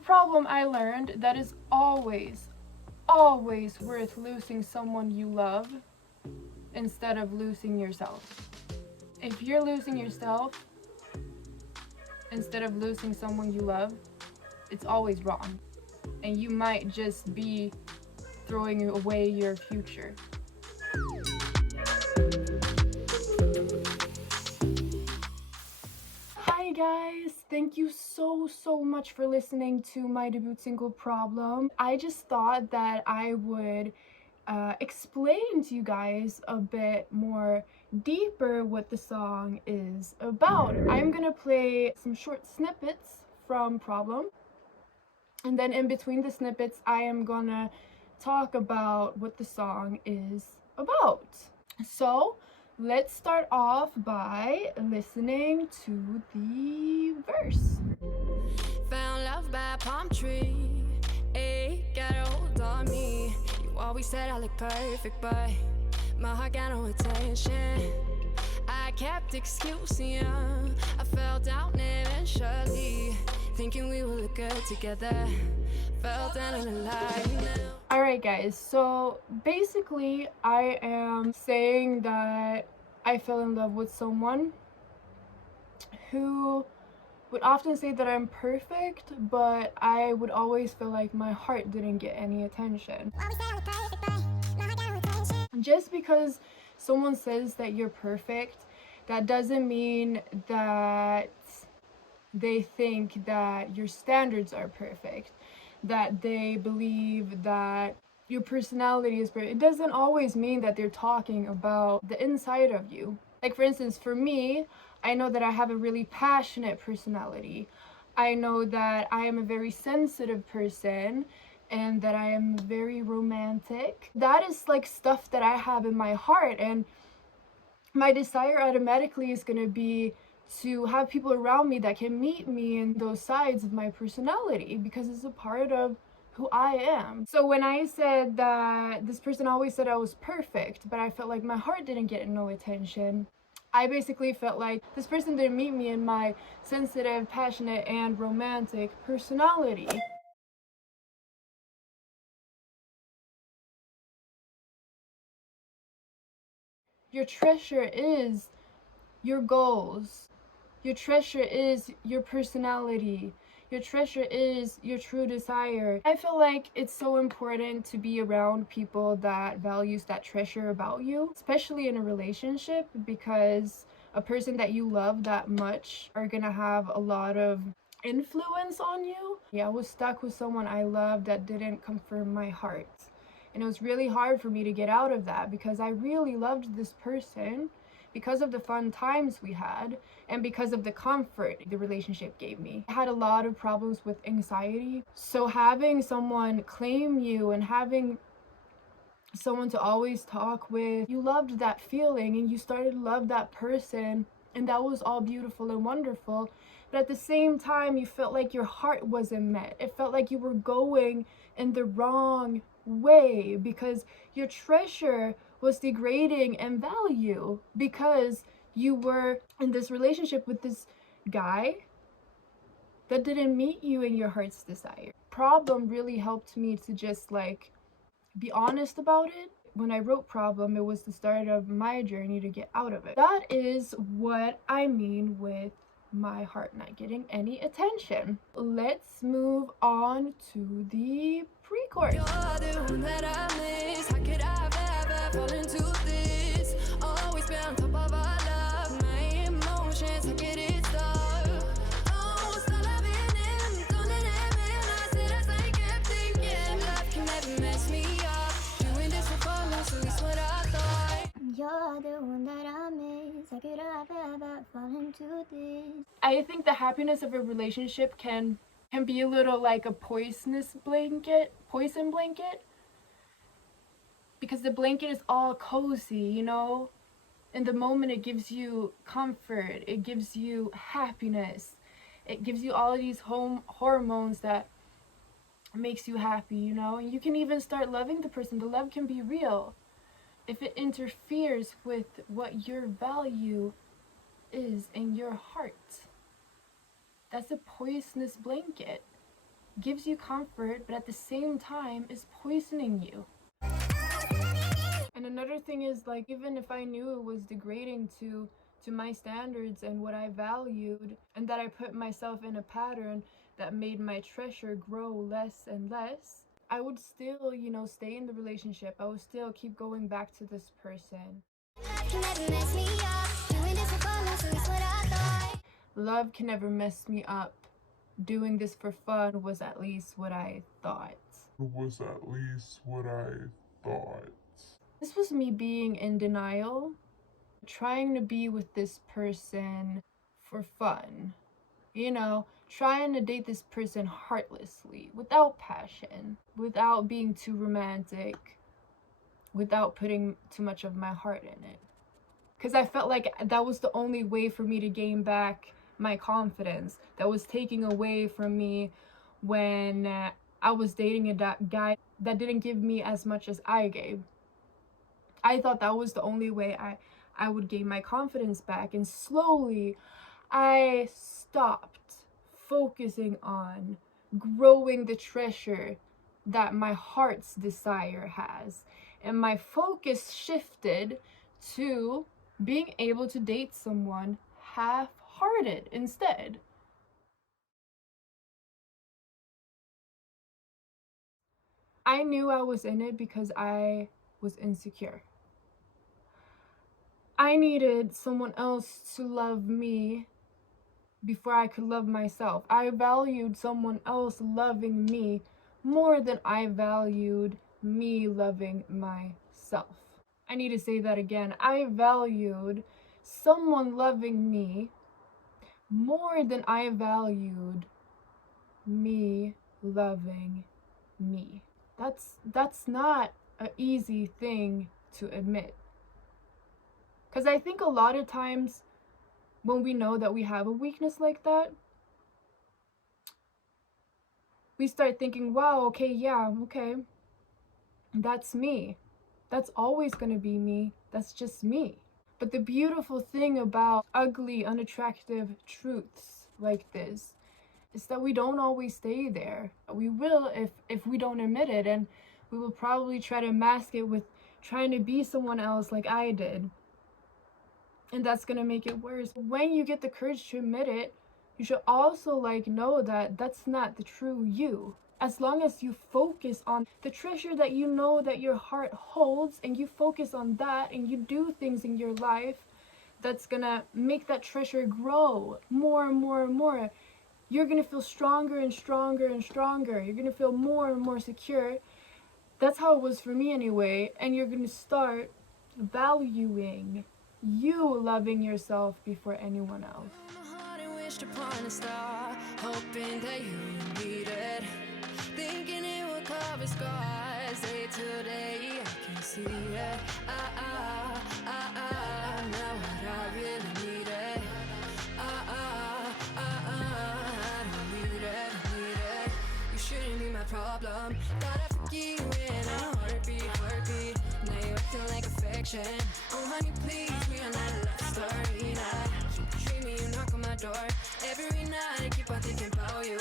From Problem, I learned that it's always worth losing someone you love instead of losing yourself. If you're losing yourself instead of losing someone you love, it's always wrong. And you might just be throwing away your future. Hi guys, thank you so much for listening to my debut single Problem. I just thought that I would explain to you guys a bit more deeper what the song is about. I'm gonna play some short snippets from Problem, and then in between the snippets I am gonna talk about what the song is about. So let's start off by listening to the verse. Found love by a palm tree, it got a hold on me. You always said I look perfect, but my heart got no attention. I kept excusing you, I fell down eventually, thinking we would look good together. Fell down in a lie. Alright guys, so basically I am saying that I fell in love with someone who would often say that I'm perfect, but I would always feel like my heart didn't get any attention. Just because someone says that you're perfect, that doesn't mean that they think that your standards are perfect, that they believe that your personality is perfect. It doesn't always mean that they're talking about the inside of you. Like for instance, for me, I know that I have a really passionate personality. I know that I am a very sensitive person and that I am very romantic. That is like stuff that I have in my heart, and my desire automatically is going to be to have people around me that can meet me in those sides of my personality, because it's a part of who I am. So when I said that this person always said I was perfect, but I felt like my heart didn't get no attention, I basically felt like this person didn't meet me in my sensitive, passionate, and romantic personality. Your treasure is your goals. Your treasure is your personality. Your treasure is your true desire. I feel like it's so important to be around people that values that treasure about you, especially in a relationship, because a person that you love that much are gonna have a lot of influence on you. Yeah, I was stuck with someone I loved that didn't confirm my heart. And it was really hard for me to get out of that, because I really loved this person because of the fun times we had and because of the comfort the relationship gave me. I had a lot of problems with anxiety, so having someone claim you and having someone to always talk with, you loved that feeling and you started to love that person, and that was all beautiful and wonderful. But at the same time, you felt like your heart wasn't met. It felt like you were going in the wrong way because your treasure was degrading in value, because you were in this relationship with this guy that didn't meet you in your heart's desire. Problem really helped me to just like be honest about it. When I wrote Problem, it was the start of my journey to get out of it. That is what I mean with my heart not getting any attention. Let's move on to the pre-chorus. You're the one that I miss. How could I have ever fall into this? Always been on top of our love. My emotions, how could it stop? Oh, start loving him, don't let him in. I said as I kept thinking, love can never mess me up. Doing this for fun, that's at least what I thought. You're the one that I miss. How could I have ever fall into this? I think the happiness of a relationship can be a little like a poison blanket, because the blanket is all cozy, you know? In the moment it gives you comfort, it gives you happiness, it gives you all of these hormones that makes you happy, you know? And you can even start loving the person. The love can be real. If it interferes with what your value is in your heart, that's a poisonous blanket. gives you comfort, but at the same time is poisoning you. And another thing is, like, even if I knew it was degrading to my standards and what I valued, and that I put myself in a pattern that made my treasure grow less and less, I would still, stay in the relationship. I would still keep going back to this person. Love can never mess me up. Doing this for fun was at least what I thought. This was me being in denial, trying to be with this person for fun. Trying to date this person heartlessly, without passion, without being too romantic, without putting too much of my heart in it. Because I felt like that was the only way for me to gain back my confidence. That was taking away from me when I was dating a guy that didn't give me as much as I gave. I thought that was the only way I would gain my confidence back. And slowly, I stopped focusing on growing the treasure that my heart's desire has. And my focus shifted to being able to date someone half-hearted instead. I knew I was in it because I was insecure. I needed someone else to love me before I could love myself. I valued someone else loving me more than I valued me loving myself. I need to say that again. I valued someone loving me more than I valued me loving me. That's not an easy thing to admit. Because I think a lot of times when we know that we have a weakness like that, we start thinking, wow, okay, that's me. That's always gonna be me. That's just me. But the beautiful thing about ugly, unattractive truths like this is that we don't always stay there. We will if we don't admit it, and we will probably try to mask it with trying to be someone else like I did. And that's gonna make it worse. When you get the courage to admit it, you should also know that that's not the true you. As long as you focus on the treasure that you know that your heart holds, and you focus on that, and you do things in your life that's gonna make that treasure grow more and more and more, you're gonna feel stronger and stronger and stronger. You're gonna feel more and more secure. That's how it was for me anyway. And you're gonna start valuing you loving yourself before anyone else. Upon a star, hoping that you need it, thinking it would cover scars. Day to day, I can see it. Now what I really need it. I don't need it. You shouldn't be my problem. Thought I put you in a heartbeat. Now you're acting like affection. Oh honey, please, we are not a love story. Nah, treat me, you knock on my door. Every night I keep on thinking about you.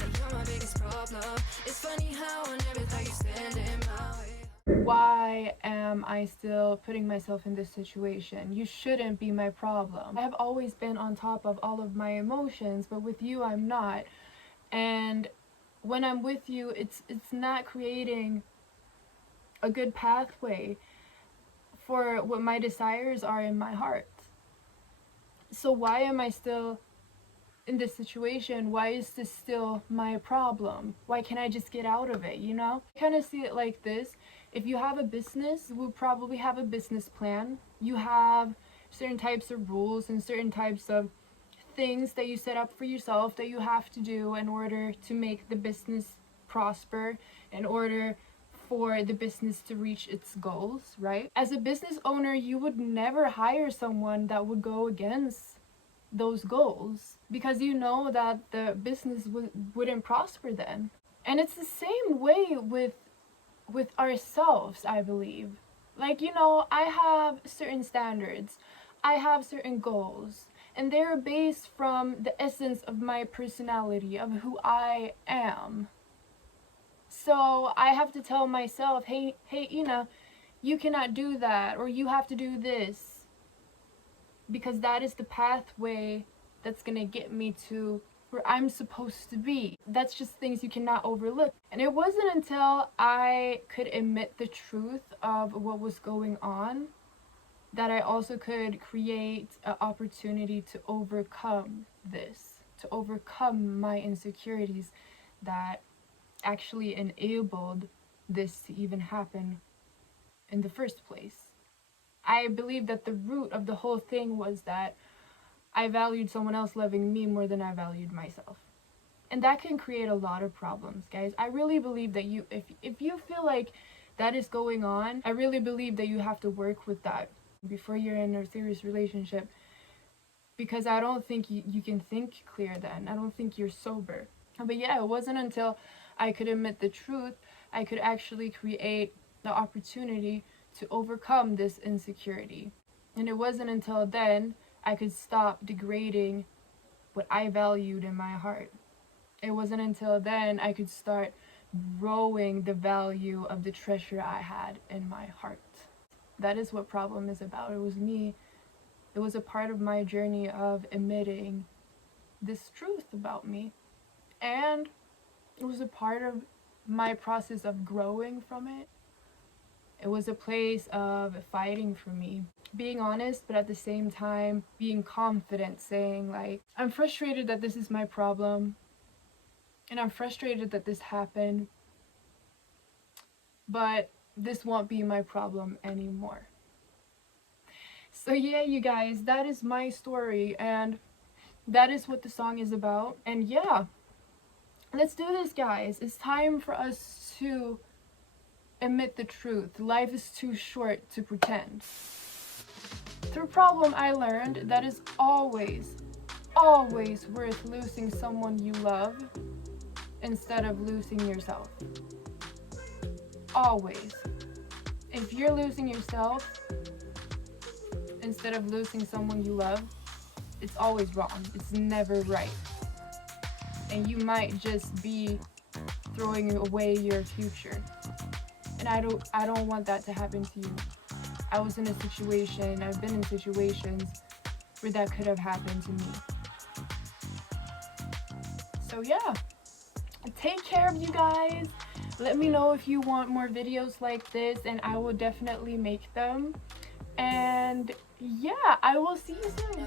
And you're my biggest problem. It's funny how I never thought you stand in my way. Why am I still putting myself in this situation? You shouldn't be my problem. I have always been on top of all of my emotions, but with you I'm not. And when I'm with you, it's not creating a good pathway for what my desires are in my heart. So why am I still in this situation? Why is this still my problem? Why can't I just get out of it, I kind of see it like this. If you have a business, you will probably have a business plan. You have certain types of rules and certain types of things that you set up for yourself that you have to do in order to make the business prosper, in order for the business to reach its goals, right? As a business owner, you would never hire someone that would go against those goals, because you know that the business wouldn't prosper then. And it's the same way with ourselves, I believe. I have certain standards, I have certain goals, and they're based from the essence of my personality, of who I am. So I have to tell myself, hey, Ina, you cannot do that, or you have to do this, because that is the pathway that's gonna get me to where I'm supposed to be. That's just things you cannot overlook. And it wasn't until I could admit the truth of what was going on that I also could create an opportunity to overcome this, to overcome my insecurities that actually enabled this to even happen in the first place. I believe that the root of the whole thing was that I valued someone else loving me more than I valued myself. And that can create a lot of problems, guys. I really believe that if you feel like that is going on, I really believe that you have to work with that before you're in a serious relationship, because I don't think you can think clear then. I don't think you're sober. But yeah, it wasn't until I could admit the truth, I could actually create the opportunity to overcome this insecurity. And it wasn't until then I could stop degrading what I valued in my heart. It wasn't until then I could start growing the value of the treasure I had in my heart. That is what problem is about. It was me. It was a part of my journey of admitting this truth about me. And it was a part of my process of growing from it. It was a place of fighting for me, being honest, but at the same time being confident, saying like, I'm frustrated that this is my problem, and I'm frustrated that this happened, but this won't be my problem anymore. So yeah, you guys, that is my story, and that is what the song is about. And yeah, let's do this, guys. It's time for us to admit the truth. Life is too short to pretend. Through problem, I learned that it's always worth losing someone you love instead of losing yourself. Always. If you're losing yourself instead of losing someone you love, it's always wrong. It's never right. And you might just be throwing away your future. And I don't want that to happen to you. I've been in situations where that could have happened to me. So yeah, take care of you guys. Let me know if you want more videos like this, and I will definitely make them. And yeah, I will see you soon.